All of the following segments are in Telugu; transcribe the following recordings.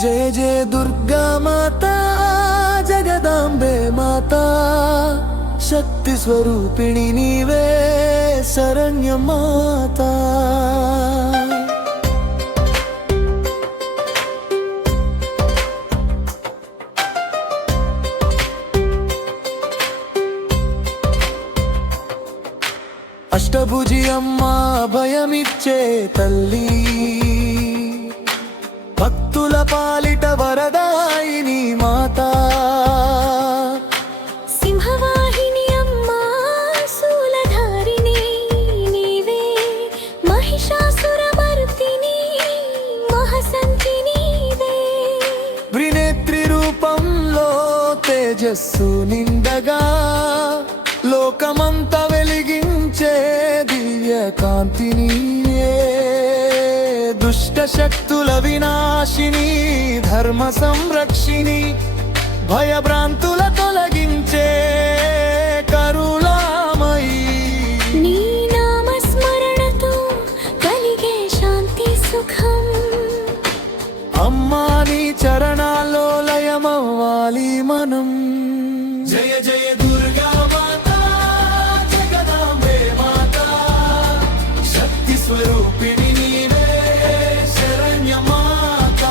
జయ జయ దుర్గా మాత జగదాంబే మాత శక్తి స్వరూపిణి నీవే శరణ్య మాత అష్టభుజి అమ్మా భయమిచ్చే తల్లి భక్తుల పాలిట వరదాయిని మాత సింహవాహిని అమ్మా శూలధారిణి నీవే మహిషాసురమర్దిని మహసంతి నీవే త్రినేత్రి రూపంలో తేజస్సు నిండగా లోకమంతా వెలిగించే దివ్య కాంతిని దుష్ట శక్తుల వినాశిని ధర్మ సంరక్షిణి భయభ్రాంతుల తొలగించే కరుణామయీ నీ నామస్మరణతో కలిగే శాంతి సుఖం అమ్మా నీ చరణాల్లో లయమవ్వాలి మనం జయ జయ దుర్గా మాత జగదాంబే మాత శక్తి స్వరూపిణి నీవే శరణ్య మాత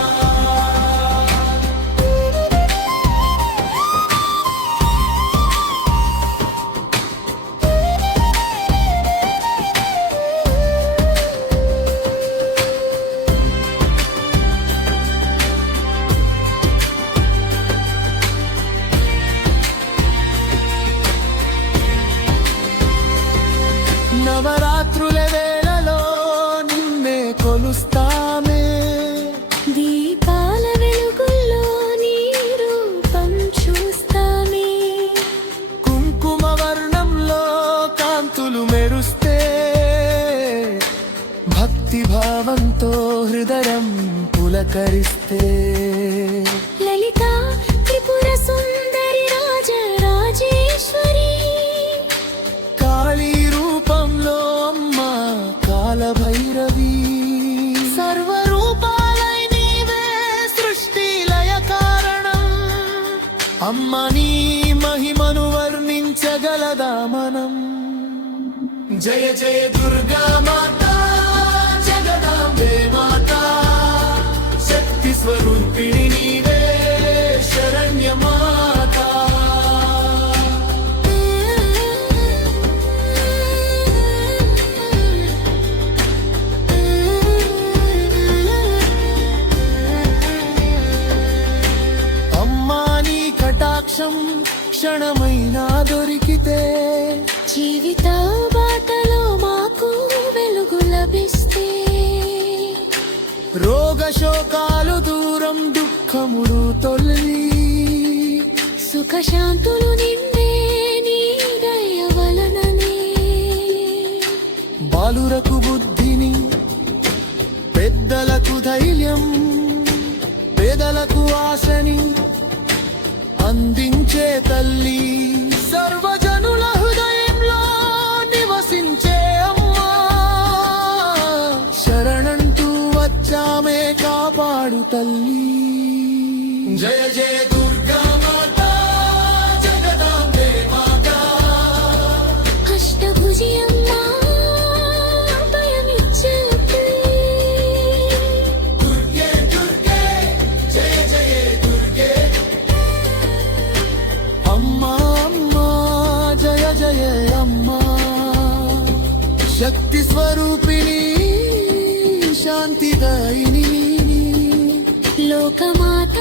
నవరాత్రుల వేళలో నిన్నే కొలుస్తామే దీపాల వెలుగుల్లో నీ రూపం చూస్తామే కుంకుమ వర్ణంలో కాంతులు మెరుస్తే భక్తి భావంతో హృదయం పులకరిస్తే లలిత త్రిపుర సుందరి రాజరాజేశ్వరి కాళీ రూపంలో అమ్మ కాలభైరవి సర్వరూపాలై నీవే సృష్టి లయ కారణం అమ్మ నీ మహిమను వర్ణించగలదా మనం జయ జయ దుర్గా మాత జగదాంబే మాత శక్తి స్వరూపిణి నీవే శరణ్య మాత అమ్మా నీ కటాక్షం క్షణమైనా దొరికితే జీవిత బాటలో మాకు వెలుగు లభిస్తే రోగ శోకాలు దూరం దుఃఖములు తొలగి సుఖశాంతులు నిండే నీ దయ వలననే బాలురకు బుద్ధిని పెద్దలకు ధైర్యం పేదలకు ఆశని అందించే తల్లి సర్వజనుల హృదయంలో నివసించే అమ్మా శరణంటూ వచ్చామే కాపాడు తల్లి జయ జయ దుర్గా మాత జగదాంబే మాత అష్టభుజి అమ్మా భయమిచ్చే దుర్గే దుర్గే జయ జయ దుర్గే అమ్మా అమ్మా జయ జయ అమ్మా శక్తి స్వరూపిణి శాంతిదాయిని లోకమాత